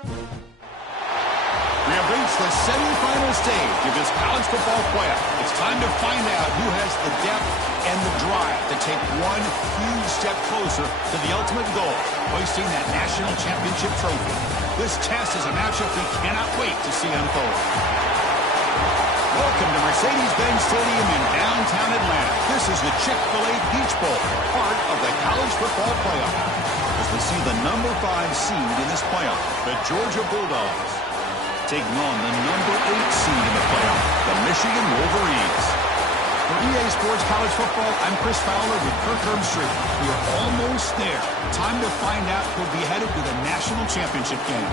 We have reached the semifinal stage of this college football playoff. It's time to find out who has the depth and the drive to take one huge step closer to the ultimate goal, hoisting that national championship trophy. This test is a matchup we cannot wait to see unfold. Welcome to Mercedes-Benz Stadium in downtown Atlanta. This is the Chick-fil-A Peach Bowl, part of the college football playoff. As we see the number 5 seed in this playoff, the Georgia Bulldogs, taking on the number 8 seed in the playoff, the Michigan Wolverines. For EA Sports College Football, I'm Chris Fowler with Kirk Herbstreit. We are almost there. Time to find out who'll be headed to the national championship game.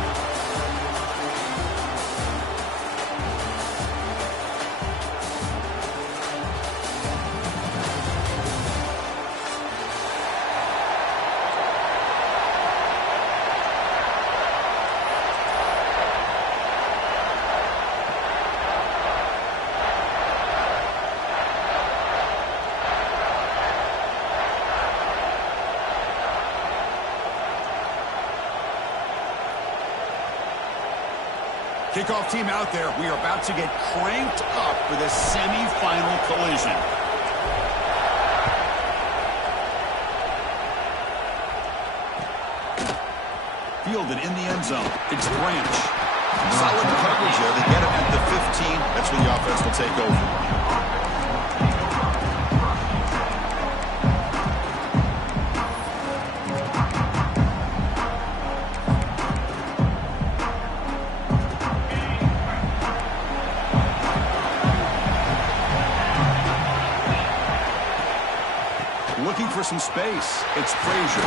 Kickoff team out there. We are about to get cranked up for this semi-final collision. Fielded in the end zone. It's Branch. Solid coverage there. They get him at the 15. That's where the offense will take over. Looking for some space. It's Frazier.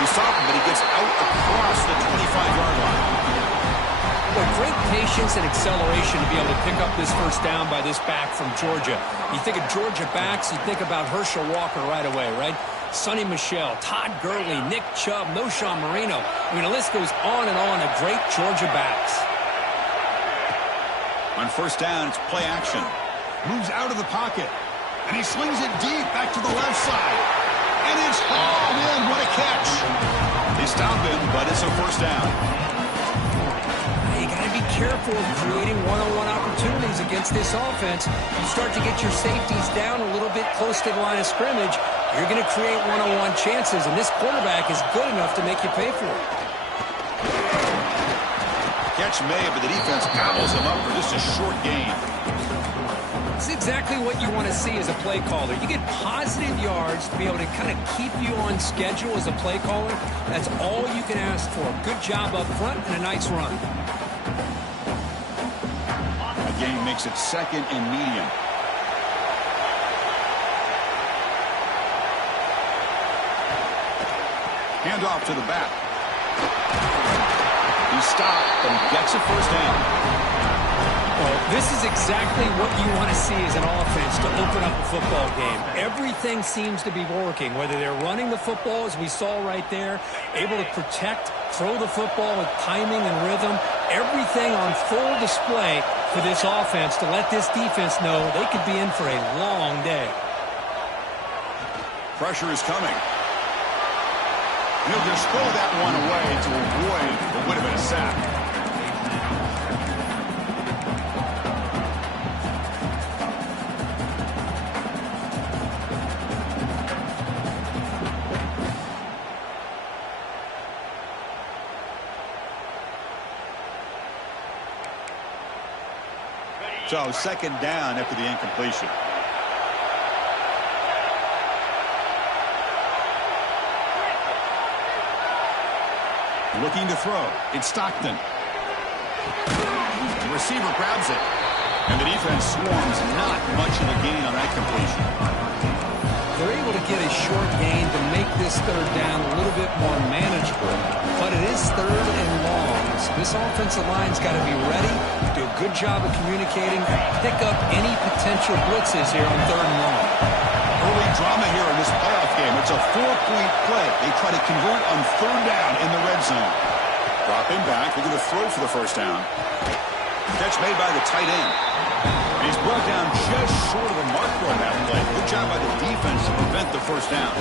He's stopped him, but he gets out across the 25-yard line. Well, great patience and acceleration to be able to pick up this first down by this back from Georgia. You think of Georgia backs, you think about Herschel Walker right away, right? Sonny Michel, Todd Gurley, Nick Chubb, Knowshon Moreno. I mean, the list goes on and on of great Georgia backs. On first down, it's play action. Moves out of the pocket. And he slings it deep back to the left side. And it's hauled in. What a catch. They stop him, but it's a first down. You got to be careful of creating one-on-one opportunities against this offense. You start to get your safeties down a little bit close to the line of scrimmage, you're going to create one-on-one chances, and this quarterback is good enough to make you pay for it. Catch made, but the defense gobbles him up for just a short gain. This is exactly what you want to see as a play caller. You get positive yards to be able to kind of keep you on schedule as a play caller. That's all you can ask for. Good job up front and a nice run. The game makes it second and medium. Handoff to the back. He stopped, but he gets a first down. Well, this is exactly what you want to see as an offense to open up a football game. Everything seems to be working, whether they're running the football, as we saw right there, able to protect, throw the football with timing and rhythm, everything on full display for this offense to let this defense know they could be in for a long day. Pressure is coming. He'll just throw that one away to avoid what would have been a sack. So second down after the incompletion. Looking to throw. It's Stockton. The receiver grabs it. And the defense swarms. Not much of a gain on that completion. They're able to get a short gain to make this third down a little bit more manageable. But it is third and long. So this offensive line's got to be ready, do a good job of communicating, pick up any potential blitzes here on third and long. Early drama here in this playoff game. It's a 4-point play. They try to convert on third down in the red zone. Dropping back. They're going to throw for the first down. Catch made by the tight end. And he's brought down just short of the marker on that play. Good job by the defense to prevent the first down.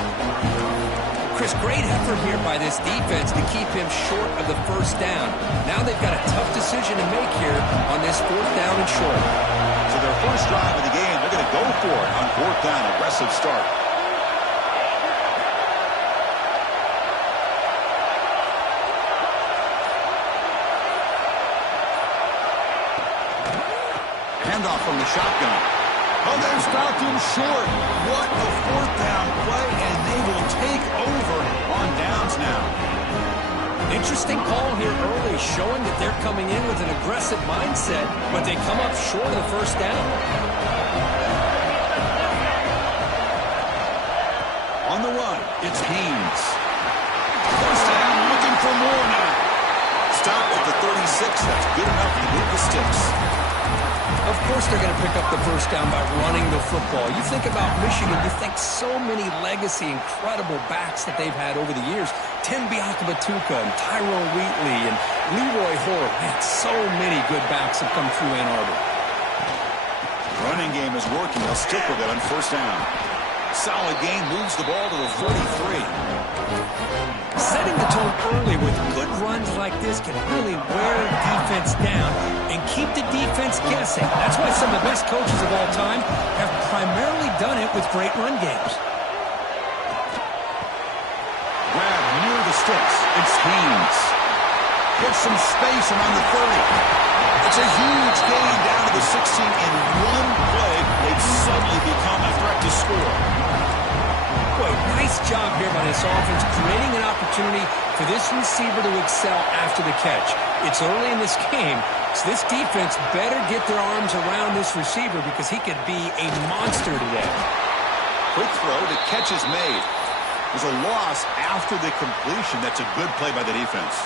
Chris, great effort here by this defense to keep him short of the first down. Now they've got a tough decision to make here on this 4th down and short. So their first drive of the game, they're going to go for it on 4th down. Aggressive start. Handoff from the shotgun. Oh, they've stopped him short. What a 4th down play, and they will take over on downs now. Interesting call here early, showing that they're coming in with an aggressive mindset, but they come up short of the first down. On the run, it's Haynes. First down, looking for more now. Stopped at the 36. That's good enough to move the sticks. Of course they're going to pick up the first down by running the football. You think about Michigan, you think so many legacy, incredible backs that they've had over the years. Tim Biakabatuka and Tyrone Wheatley and Leroy Hoare. Man, so many good backs have come through Ann Arbor. Running game is working. They'll stick with it on first down. Solid game, moves the ball to the 43. Setting the tone early with good runs like this can really wear defense down and keep the defense guessing. That's why some of the best coaches of all time have primarily done it with great run games. Grab near the sticks. It's Haynes. Gets some space around the 30. It's a huge gain down to the 16 in one play. They've suddenly become a threat to score. Boy, nice job here by this offense, creating an opportunity for this receiver to excel after the catch. It's early in this game, so this defense better get their arms around this receiver because he could be a monster today. Quick throw, the catch is made. There's a loss after the completion. That's a good play by the defense.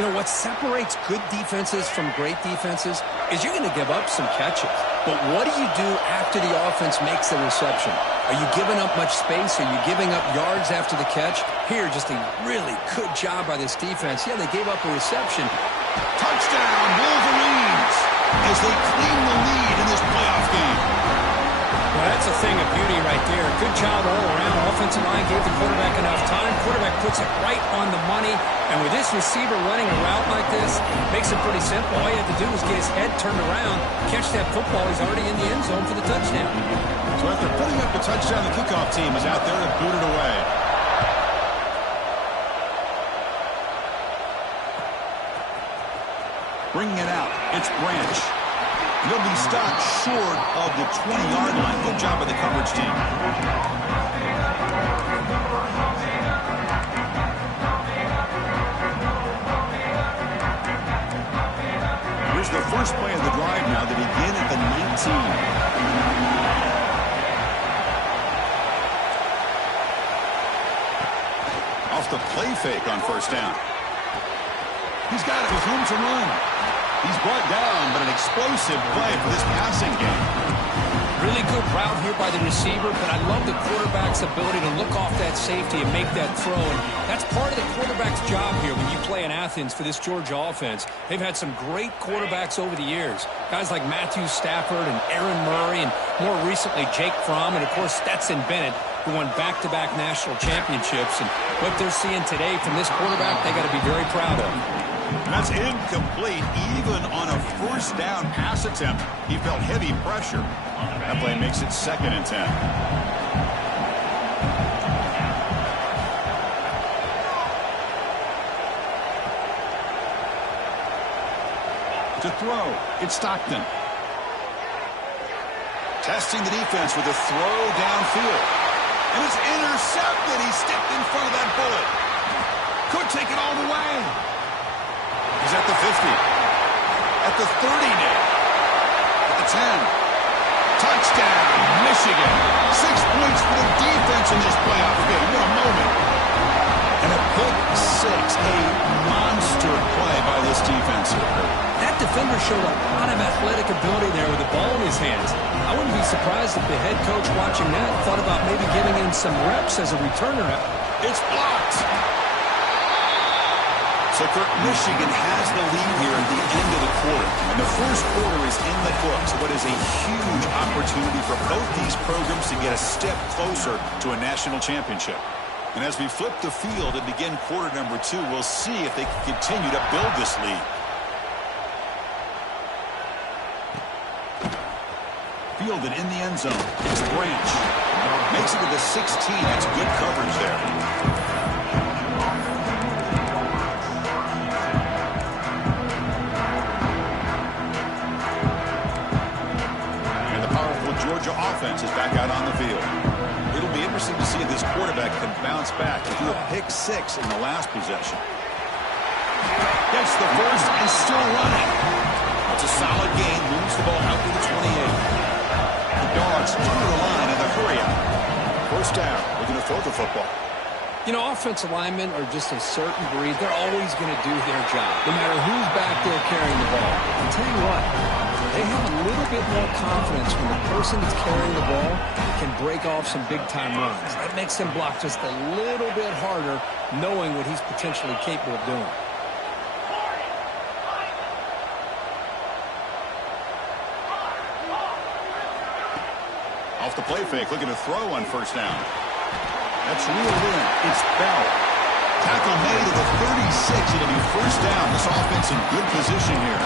You know, what separates good defenses from great defenses is you're going to give up some catches. But what do you do after the offense makes the reception? Are you giving up much space? Are you giving up yards after the catch? Here, just a really good job by this defense. Yeah, they gave up a reception. Touchdown, Wolverines, as they claim the lead in this playoff game. Well, that's a thing of beauty right there. Good job all around. Offensive line gave the quarterback enough time. Quarterback puts it right on the money. And with this receiver running a route like this, makes it pretty simple. All you have to do is get his head turned around, catch that football. He's already in the end zone for the touchdown. So after putting up the touchdown, the kickoff team is out there to boot it away. Bringing it out, it's Branch. He'll be stopped short of the 20-yard line. Good job by the coverage team. Here's the first play of the drive now. They begin at the 19. Off the play fake on first down. He's got it with room to run. He's brought down, but an explosive play for this passing game. Really good route here by the receiver, but I love the quarterback's ability to look off that safety and make that throw. And that's part of the quarterback's job here when you play in Athens for this Georgia offense. They've had some great quarterbacks over the years. Guys like Matthew Stafford and Aaron Murray, and more recently Jake Fromm, and of course Stetson Bennett, who won back-to-back national championships. And what they're seeing today from this quarterback, they got to be very proud of. That's incomplete, even on a first down pass attempt. He felt heavy pressure. That play makes it 2nd and 10. To throw, it's Stockton. Testing the defense with a throw downfield. And it's intercepted. He stepped in front of that bullet. Could take it all the way. He's at the 50. At the 30 now. At the 10. Touchdown, Michigan. 6 points for the defense in this playoff game. What a moment. And a pick six. A monster play by this defense. That defender showed a lot of athletic ability there with the ball in his hands. I wouldn't be surprised if the head coach watching that thought about maybe giving him some reps as a returner. It's blocked. So Michigan has the lead here at the end of the quarter. And the first quarter is in the books. What is a huge opportunity for both these programs to get a step closer to a national championship. And as we flip the field and begin quarter number 2, we'll see if they can continue to build this lead. Fielded in the end zone. It's Branch. Makes it to the 16. That's good coverage there. And the powerful Georgia offense is back out on the field. It'll be interesting to see if this quarterback can bounce back. He threw a pick-6 in the last possession. Gets the first and still running. It's a solid gain. Moves the ball out to the 28. Dogs under the line in the hurry up. First down, looking to throw the football. You know, offensive linemen are just a certain breed. They're always going to do their job, no matter who's back there carrying the ball. I'll tell you what, they have a little bit more confidence when the person that's carrying the ball can break off some big-time runs. That makes them block just a little bit harder, knowing what he's potentially capable of doing. Off the play fake, looking to throw on first down. That's reeled in. It's Bell. Tackle made at the 36. It'll be first down. This offense in good position here.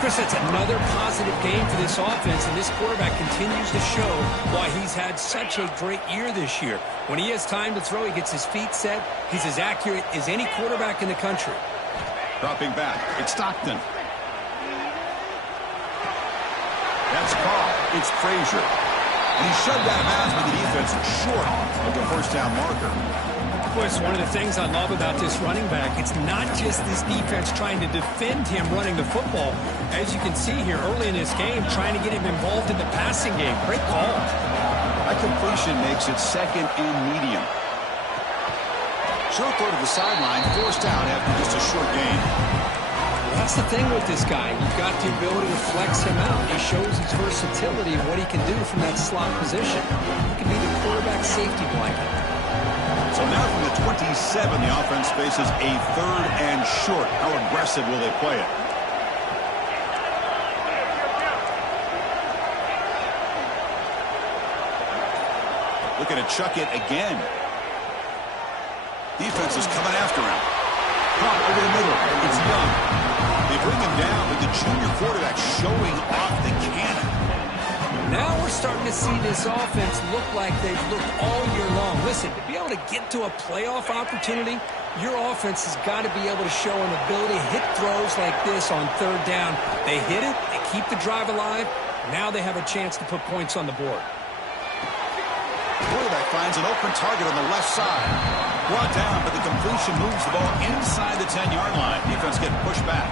Chris, that's another positive game for this offense, and this quarterback continues to show why he's had such a great year this year. When he has time to throw, he gets his feet set. He's as accurate as any quarterback in the country. Dropping back, it's Stockton. That's caught. It's Frazier. And he's shoved out of bounds by the defense short of the first down marker. Of course, one of the things I love about this running back, it's not just this defense trying to defend him running the football. As you can see here early in this game, trying to get him involved in the passing game. Great call. That completion makes it second and medium. Short throw to the sideline, forced out after just a short gain. That's the thing with this guy. You've got the ability to flex him out. He shows his versatility of what he can do from that slot position. He can be the quarterback safety blanket. So now from the 27, the offense faces a third and short. How aggressive will they play it? Looking to chuck it again. Defense is coming after him. Caught over the middle. It's Young. They bring him down, but the junior quarterback showing off the cannon. Now we're starting to see this offense look like they've looked all year long. Listen, to be able to get to a playoff opportunity, your offense has got to be able to show an ability to hit throws like this on third down. They hit it, they keep the drive alive. Now they have a chance to put points on the board. The quarterback finds an open target on the left side. Brought down, but the completion moves the ball inside the 10-yard line. Defense getting pushed back.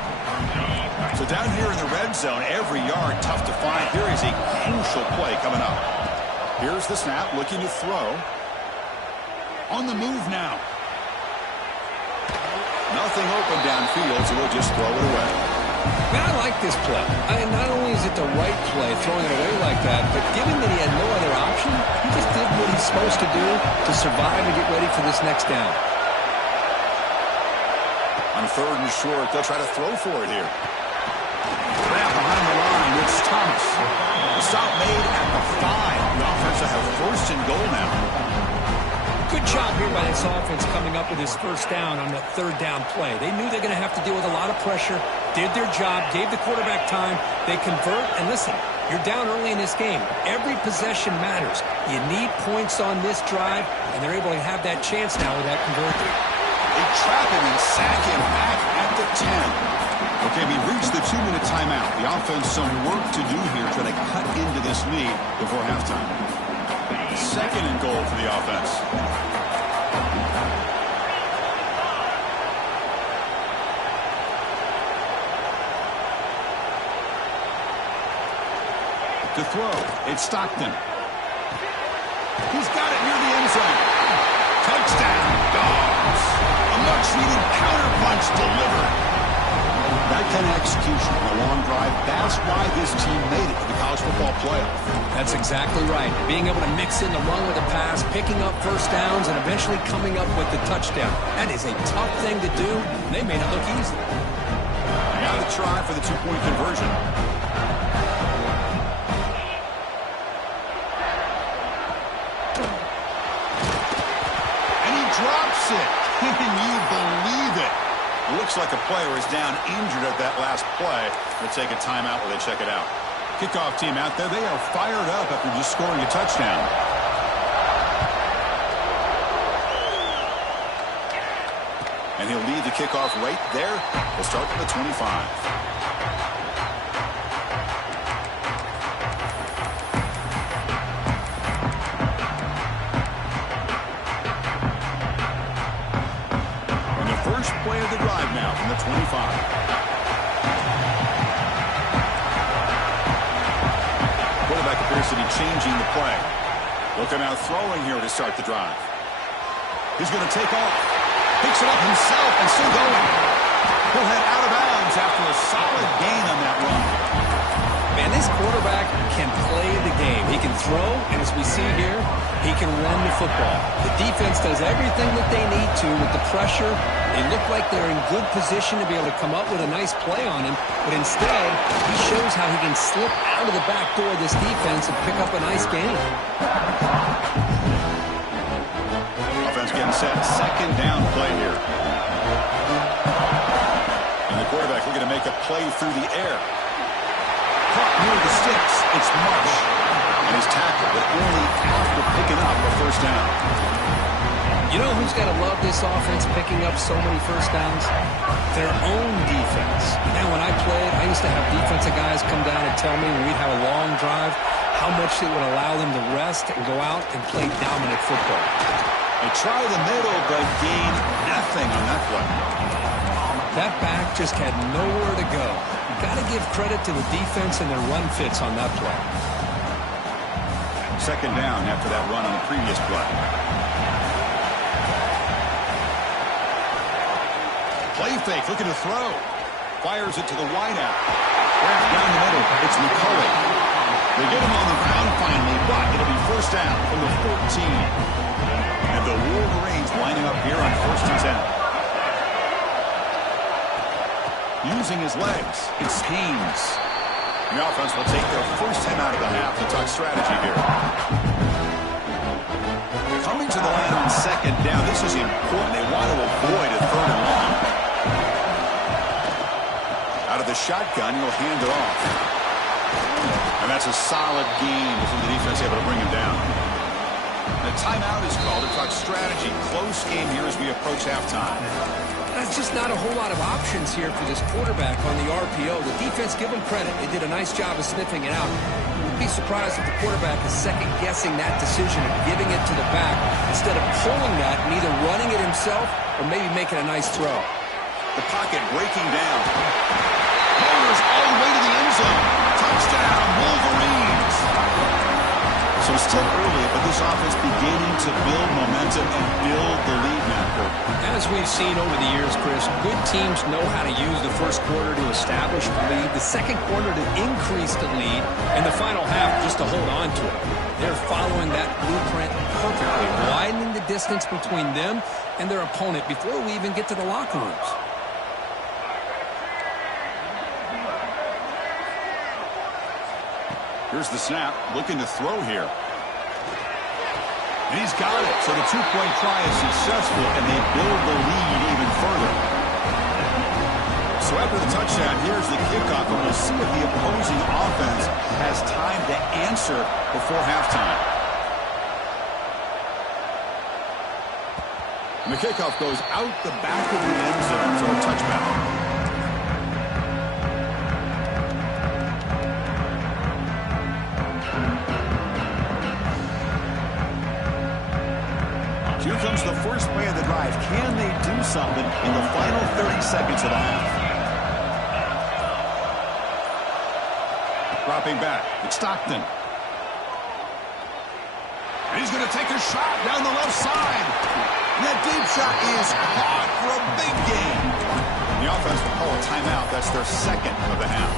So down here in the red zone, every yard tough to find. Here is a crucial play coming up. Here's the snap, looking to throw. On the move now. Nothing open downfield, so they'll just throw it away. Man, I like this play. Not only is it the right play, throwing it away like that, but given that he had no other option, he just did what he's supposed to do to survive and get ready for this next down. On third and short, they'll try to throw for it here. Grab behind the line, it's Thomas. The stop made at the 5. The offense will have first and goal now. Good job here by this offense coming up with his first down on that third down play. They knew they're going to have to deal with a lot of pressure, did their job, gave the quarterback time. They convert, and listen, you're down early in this game. Every possession matters. You need points on this drive, and they're able to have that chance now with that conversion. They trap him and sack him back at the 10. Okay, we reached the 2-minute timeout. The offense some work to do here, trying to cut into this lead before halftime. Second and goal for the offense. To throw, it's Stockton. He's got it near the end zone. Touchdown, Dogs. A much-needed counterpunch delivered. That kind of execution on a long drive, that's why this team made it to the college football playoff. That's exactly right. Being able to mix in the run with the pass, picking up first downs, and eventually coming up with the touchdown. That is a tough thing to do. They made it look easy. Now to try for the two-point conversion. it. Can you believe it? Looks like a player is down injured at that last play. We'll take a timeout while they check it out. Kickoff team out there. They are fired up after just scoring a touchdown. And he'll lead the kickoff right there. We'll start from the 25. Play of the drive now from the 25. Quarterback appears to be changing the play. Look at now throwing here to start the drive. He's going to take off. Picks it up himself and still going. He'll head out of bounds after a solid gain on that run. Man, this quarterback can play the game. He can throw, and as we see here, he can run the football. The defense does everything that they need to with the pressure. They look like they're in good position to be able to come up with a nice play on him, but instead, he shows how he can slip out of the back door of this defense and pick up a nice gain. Offense getting set. Second down play here. And the quarterback looking to make a play through the air. Caught near the sticks. It's Marsh. And he's tackled, but only after picking up a first down. You know who's got to love this offense picking up so many first downs? Their own defense. Man, when I played, I used to have defensive guys come down and tell me when we'd have a long drive how much it would allow them to rest and go out and play dominant football. They try the middle, but gain nothing on that play. That back just had nowhere to go. You've got to give credit to the defense and their run fits on that play. Second down after that run on the previous play. Play fake, looking to throw. Fires it to the wideout. Right down the middle, it's McCulley. They get him on the ground finally, but it'll be first down from the 14. And the Wolverines lining up here on 1st and 10. Using his legs, it's Haynes. The offense will take their first time out of the half to talk strategy here. Coming to the line on second down, this is important. They want to avoid a third and long. Out of the shotgun, he'll hand it off. And that's a solid gain from the defense able to bring him down. The timeout is called to talk strategy. Close game here as we approach halftime. That's just not a whole lot of options here for this quarterback on the RPO. The defense, give them credit. They did a nice job of sniffing it out. You'd be surprised if the quarterback is second-guessing that decision and giving it to the back instead of pulling that and either running it himself or maybe making a nice throw. The pocket breaking down. Players all the way to the end zone. Touchdown, Wolverines. So still early, but this offense beginning to build momentum and build the lead now. As we've seen over the years, Chris, good teams know how to use the first quarter to establish the lead, the second quarter to increase the lead, and the final half just to hold on to it. They're following that blueprint perfectly, widening the distance between them and their opponent before we even get to the locker rooms. Here's the snap, looking to throw here. And he's got it. So the two-point try is successful, and they build the lead even further. So after the touchdown, here's the kickoff, and we'll see if the opposing offense has time to answer before halftime. And the kickoff goes out the back of the end zone, so a touchback. Here comes the first play of the drive. Can they do something in the final 30 seconds of the half? Dropping back. It's Stockton. And he's going to take a shot down the left side. And that deep shot is caught for a big gain. The offense will call a timeout. That's their second of the half.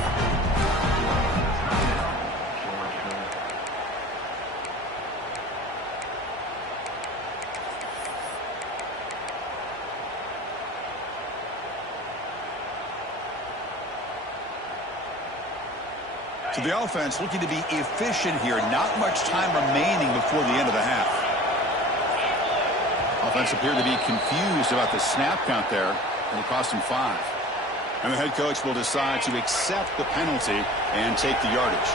So the offense looking to be efficient here. Not much time remaining before the end of the half. A offense appeared to be confused about the snap count there. It'll cost him 5. And the head coach will decide to accept the penalty and take the yardage.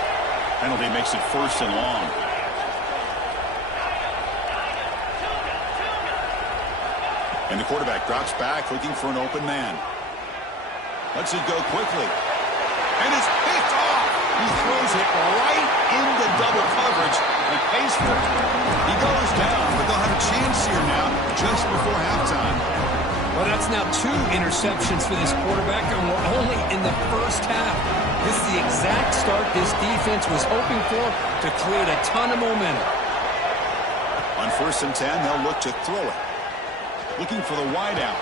Penalty makes it 1st and long. And the quarterback drops back looking for an open man. Lets it go quickly. And it's picked off. He throws it right into double coverage and pays for it. He goes down, but they'll have a chance here now just before halftime. Well, that's now 2 interceptions for this quarterback, and we're only in the first half. This is the exact start this defense was hoping for to create a ton of momentum. On 1st and 10, they'll look to throw it. Looking for the wideout.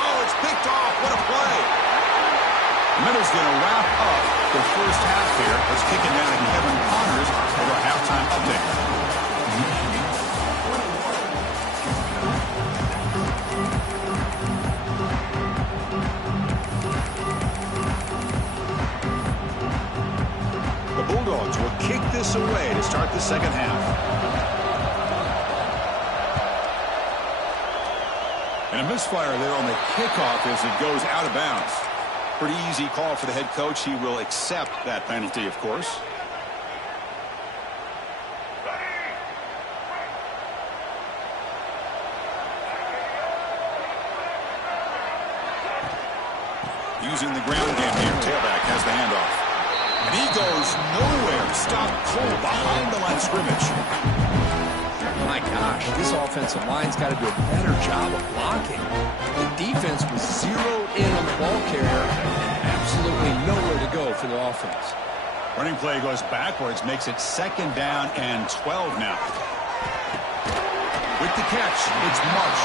Oh, it's picked off. What a play. The middle's going to wrap up the first half here. Let's kick it down to Kevin Connors for our halftime update. The Bulldogs will kick this away to start the second half. And a misfire there on the kickoff as it goes out of bounds. Pretty easy call for the head coach. He will accept that penalty, of course. Using the ground game here. Tailback has the handoff. And he goes nowhere. Stop cold behind the line of scrimmage. My gosh, this offensive line's got to do a better job of blocking. The defense was zeroed in on the ball carrier. Absolutely nowhere to go for the offense. Running play goes backwards, makes it 2nd down and 12 now. With the catch, it's Marsh.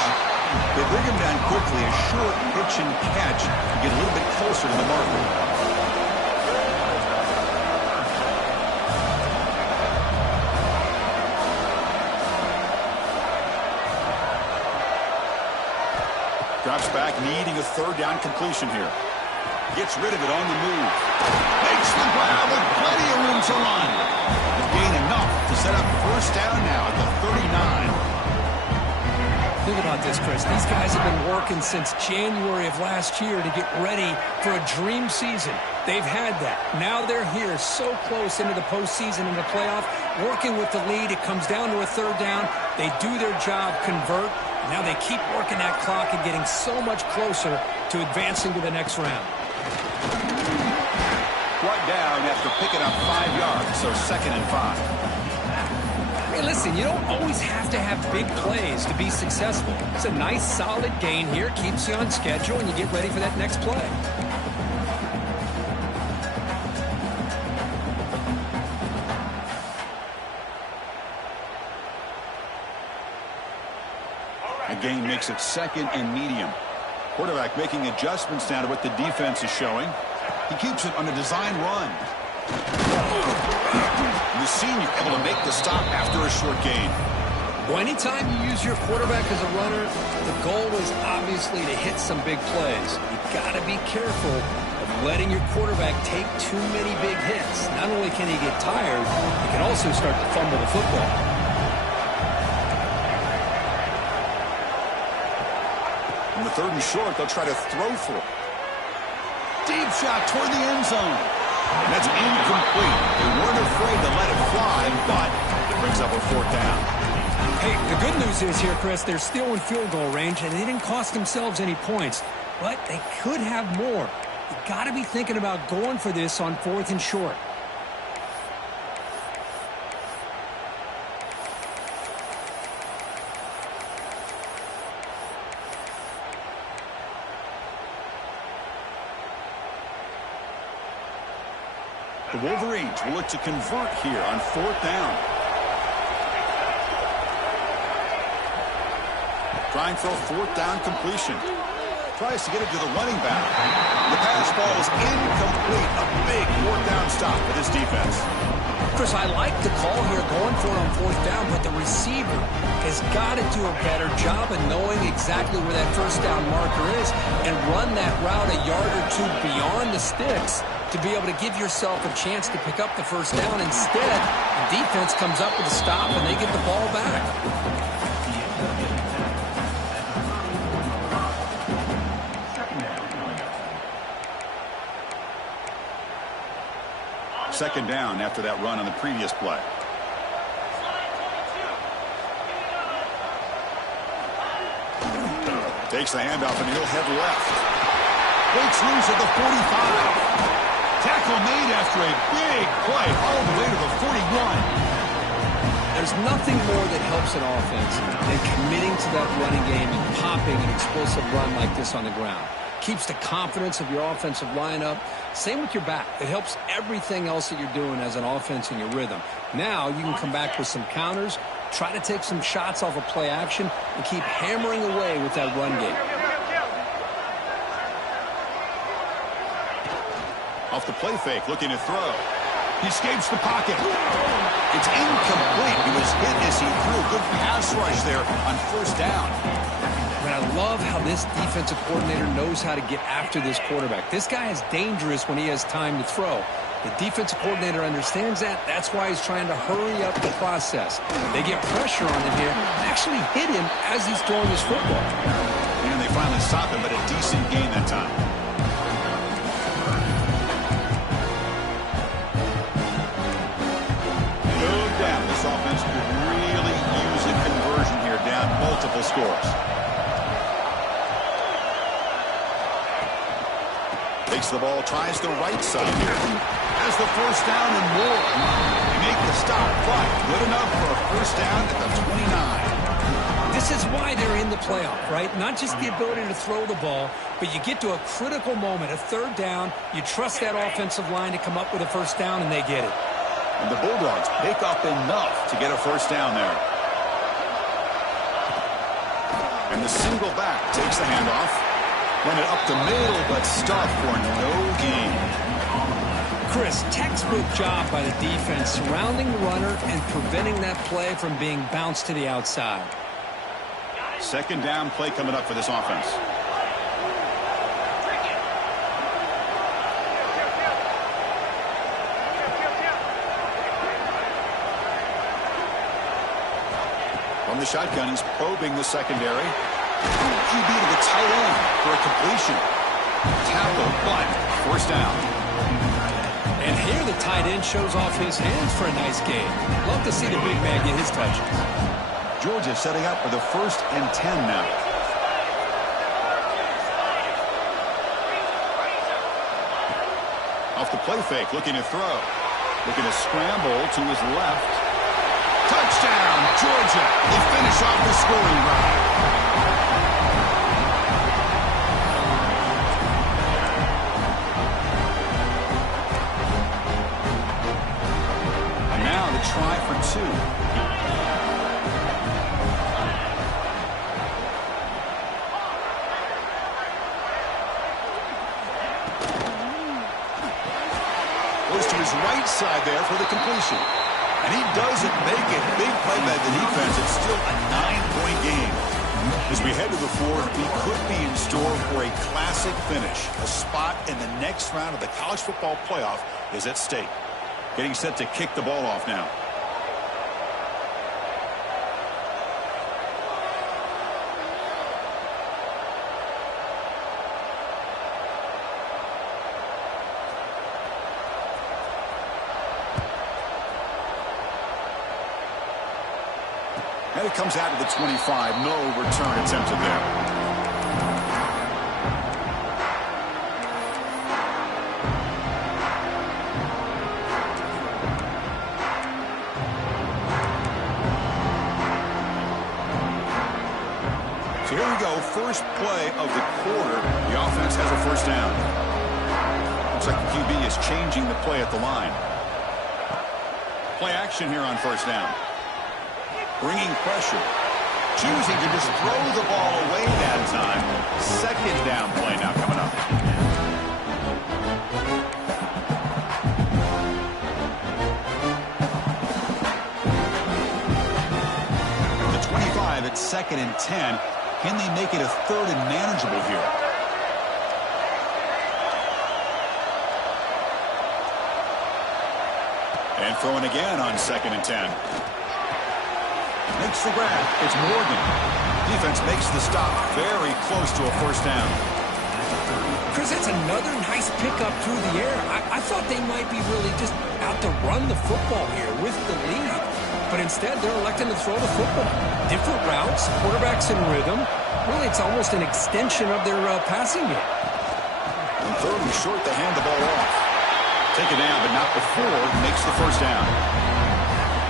They bring him down quickly, a short pitch and catch to get a little bit closer to the marker. Drops back, needing a 3rd down completion here. Gets rid of it on the move. Makes the grab with plenty of room to run. Gain enough to set up 1st down now at the 39. Think about this, Chris. These guys have been working since January of last year to get ready for a dream season. They've had that. Now they're here so close into the postseason and the playoff, working with the lead. It comes down to a 3rd down. They do their job, convert. Now they keep working that clock and getting so much closer to advancing to the next round. Brought down after picking up 5 yards, so 2nd and 5. Hey, listen, you don't always have to have big plays to be successful. It's a nice, solid gain here, keeps you on schedule, and you get ready for that next play. A gain makes it 2nd and medium. Quarterback making adjustments now to what the defense is showing. He keeps it on a design run. The senior able to make the stop after a short gain. Well, anytime you use your quarterback as a runner, the goal is obviously to hit some big plays. You've got to be careful of letting your quarterback take too many big hits. Not only can he get tired, he can also start to fumble the football. On the 3rd and short, they'll try to throw for it. Deep shot toward the end zone. And that's incomplete. They weren't afraid to let it fly, but it brings up a 4th down. Hey, the good news is here, Chris, they're still in field goal range, and they didn't cost themselves any points. But they could have more. You got to be thinking about going for this on 4th and short. The Wolverines will look to convert here on 4th down. Trying for a 4th down completion. Tries to get it to the running back. The pass ball is incomplete. A big 4th down stop for this defense. Chris, I like the call here going for it on 4th down, but the receiver has got to do a better job of knowing exactly where that 1st down marker is and run that route a yard or 2 beyond the sticks to be able to give yourself a chance to pick up the 1st down. Instead, the defense comes up with a stop and they get the ball back. second down after that run on the previous play. Takes the handoff and he'll head left. Breaks loose at the 45. Tackle made after a big play all the way to the 41. There's nothing more that helps an offense than committing to that running game and popping an explosive run like this on the ground. Keeps the confidence of your offensive lineup. Same with your back. It helps everything else that you're doing as an offense in your rhythm. Now you can come back with some counters, try to take some shots off of play action, and keep hammering away with that run game. Off the play fake, looking to throw. He escapes the pocket. It's incomplete. He was hit as he threw. Good pass rush there on first down. But I love how this defensive coordinator knows how to get after this quarterback. This guy is dangerous when he has time to throw. The defensive coordinator understands that. That's why he's trying to hurry up the process. They get pressure on him here and actually hit him as he's throwing his football. And they finally stop him, but a decent gain that time. This offense could really use a conversion here, down multiple scores. Takes the ball, tries the right side here. Has the first down and more. They make the stop, but good enough for a first down at the 29. This is why they're in the playoff, right? Not just the ability to throw the ball, but you get to a critical moment, a third down. You trust that offensive line to come up with a first down, and they get it. And the Bulldogs pick up enough to get a first down there. And the single back takes the handoff. Run it up the middle, but stuffed for no gain. Chris, textbook job by the defense surrounding the runner and preventing that play from being bounced to the outside. Second down play coming up for this offense. From the shotgun, he's probing the secondary. QB to the tight end for a completion. Tackle, but first down. And here the tight end shows off his hands for a nice game. Love to see the big man get his touches. Georgia setting up for the 1st and 10 now. Off the play fake, looking to throw. Looking to scramble to his left. Touchdown, Georgia. They finish off the scoring drive. And now the try for two. Goes to his right side there for the completion. And he doesn't make it. Big play by the defense. It's still a 9-point game. As we head to the fourth, we could be in store for a classic finish. A spot in the next round of the college football playoff is at stake. Getting set to kick the ball off now. And it comes out of the 25. No return attempted there. So here we go. First play of the quarter. The offense has a first down. Looks like the QB is changing the play at the line. Play action here on first down. Bringing pressure. Choosing to just throw the ball away that time. Second down play now coming up. The 25 at 2nd and 10. Can they make it a 3rd and manageable here? And throwing again on 2nd and 10. Makes the grab. It's Morgan. Defense makes the stop very close to a first down. Chris, that's another nice pickup through the air. I thought they might be really just out to run the football here with the lead. But instead, they're electing to throw the football. Different routes, quarterbacks in rhythm. Really, it's almost an extension of their passing game. On third and short, they hand the ball off. Take it down, but not before it makes the first down.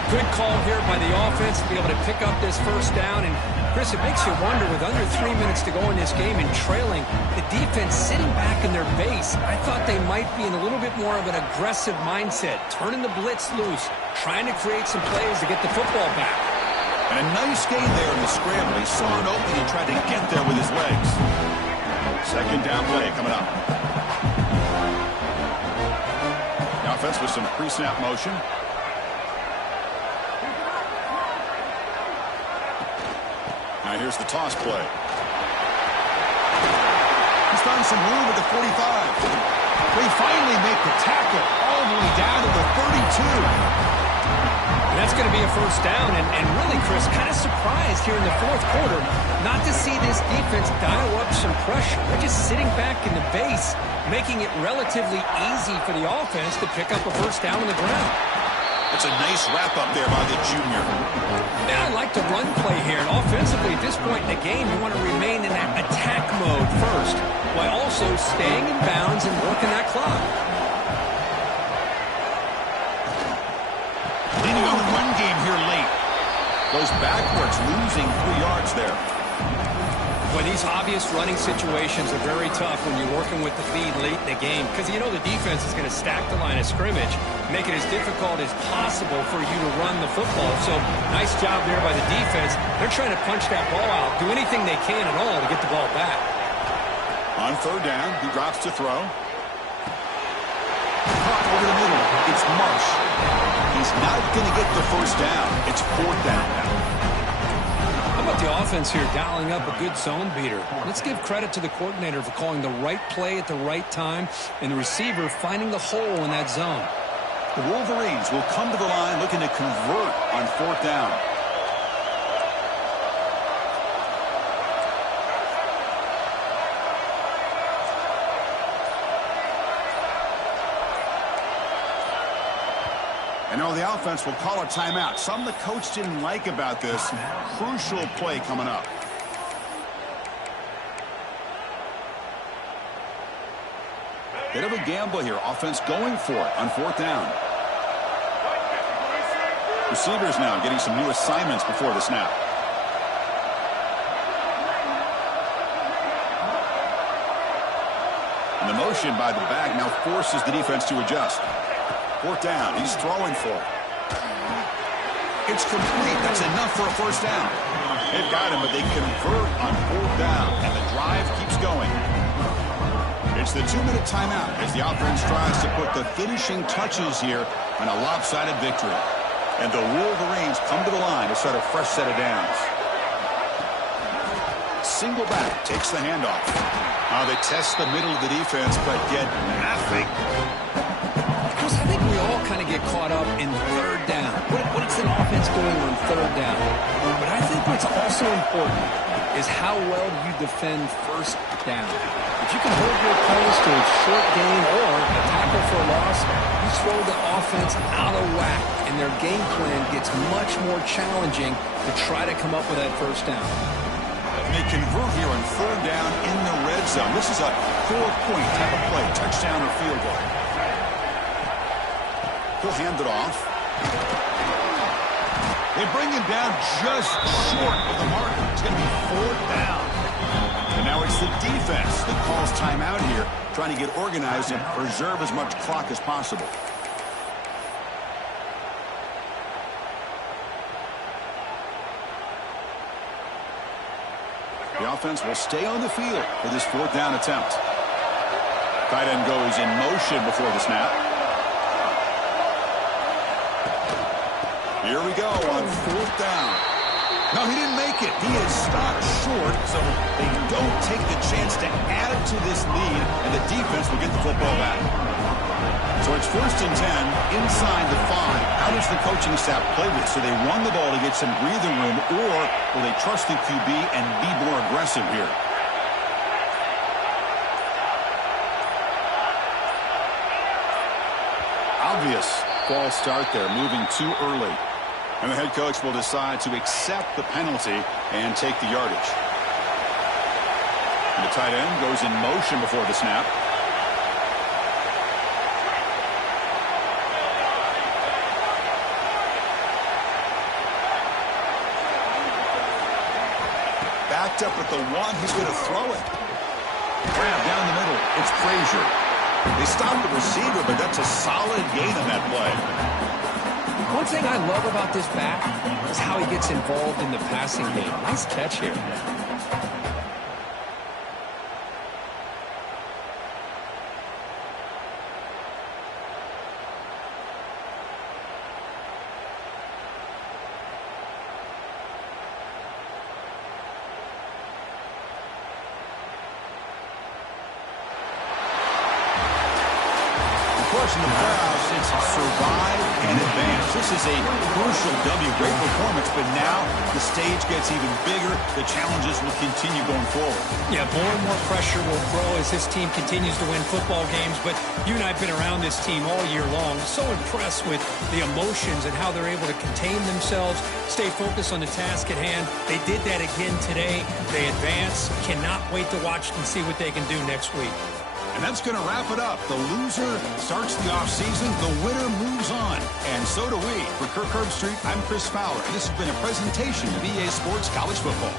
Good call here by the offense to be able to pick up this first down. And, Chris, it makes you wonder, with under 3 minutes to go in this game and trailing, the defense sitting back in their base, I thought they might be in a little bit more of an aggressive mindset, turning the blitz loose, trying to create some plays to get the football back. And a nice gain there in the scramble. He saw an opening and tried to get there with his legs. Second down play coming up. The offense with some pre-snap motion. Now here's the toss play. He's found some room at the 45. They finally make the tackle all the way down to the 32. And that's going to be a first down. And really, Chris, kind of surprised here in the fourth quarter not to see this defense dial up some pressure. They're just sitting back in the base, making it relatively easy for the offense to pick up a first down on the ground. It's a nice wrap-up there by the junior. Yeah, I like the run play here. And offensively, at this point in the game, you want to remain in that attack mode first, while also staying in bounds and working that clock. Leaning on the run game here late. Goes backwards, losing 3 yards there. Well, these obvious running situations are very tough when you're working with the lead late in the game, because you know the defense is going to stack the line of scrimmage, make it as difficult as possible for you to run the football. So nice job there by the defense. They're trying to punch that ball out, do anything they can at all to get the ball back. On third down, he drops to throw. Caught over the middle. It's Marsh. He's not going to get the first down. It's fourth down now. How about the offense here dialing up a good zone beater? Let's give credit to the coordinator for calling the right play at the right time and the receiver finding the hole in that zone. The Wolverines will come to the line looking to convert on fourth down. And now the offense will call a timeout. Something the coach didn't like about this. Crucial play coming up. Bit of a gamble here. Offense going for it on fourth down. Receivers now getting some new assignments before the snap. And the motion by the back now forces the defense to adjust. Fourth down. He's throwing for it. It's complete. That's enough for a first down. They've got him, but they convert on fourth down, and the drive keeps going. It's the 2-minute timeout as the offense tries to put the finishing touches here on a lopsided victory. And the Wolverines come to the line to start a fresh set of downs. Single back takes the handoff. Now they test the middle of the defense, but get nothing. I think we all kind of get caught up in third down. What's an offense doing on third down? But I think what's also important is how well you defend first down. If you can hold your opponents to a short gain or a tackle for a loss, you throw the offense out of whack, and their game plan gets much more challenging to try to come up with that first down. And they convert here on third down in the red zone. This is a 4-point type of play, touchdown or field goal. He'll hand it off. They bring him down just short of the marker. It's going to be fourth down. And now it's the defense that calls timeout here, trying to get organized and preserve as much clock as possible. The offense will stay on the field for this fourth down attempt. Tight end goes in motion before the snap. Here we go on fourth down. No, he didn't make it. He is stopped short, so they don't take the chance to add to this lead, and the defense will get the football back. So it's 1st and 10 inside the 5. How does the coaching staff play this? Do they run the ball to get some breathing room, or will they trust the QB and be more aggressive here? Obvious false start there, moving too early. And the head coach will decide to accept the penalty and take the yardage. And the tight end goes in motion before the snap. Backed up at the 1, he's going to throw it. Grab down the middle, it's Frazier. They stopped the receiver, but that's a solid gain on that play. One thing I love about this back is how he gets involved in the passing game. Nice catch here. In the playoffs, it's survive and advance. This is a crucial W. Great performance, but now the stage gets even bigger. The challenges will continue going forward. Yeah, more and more pressure will grow as this team continues to win football games. But you and I have been around this team all year long. So impressed with the emotions and how they're able to contain themselves, stay focused on the task at hand. They did that again today. They advance. Cannot wait to watch and see what they can do next week. And that's going to wrap it up. The loser starts the offseason. The winner moves on. And so do we. For Kirk Herbstreit, I'm Chris Fowler. This has been a presentation of EA Sports College Football.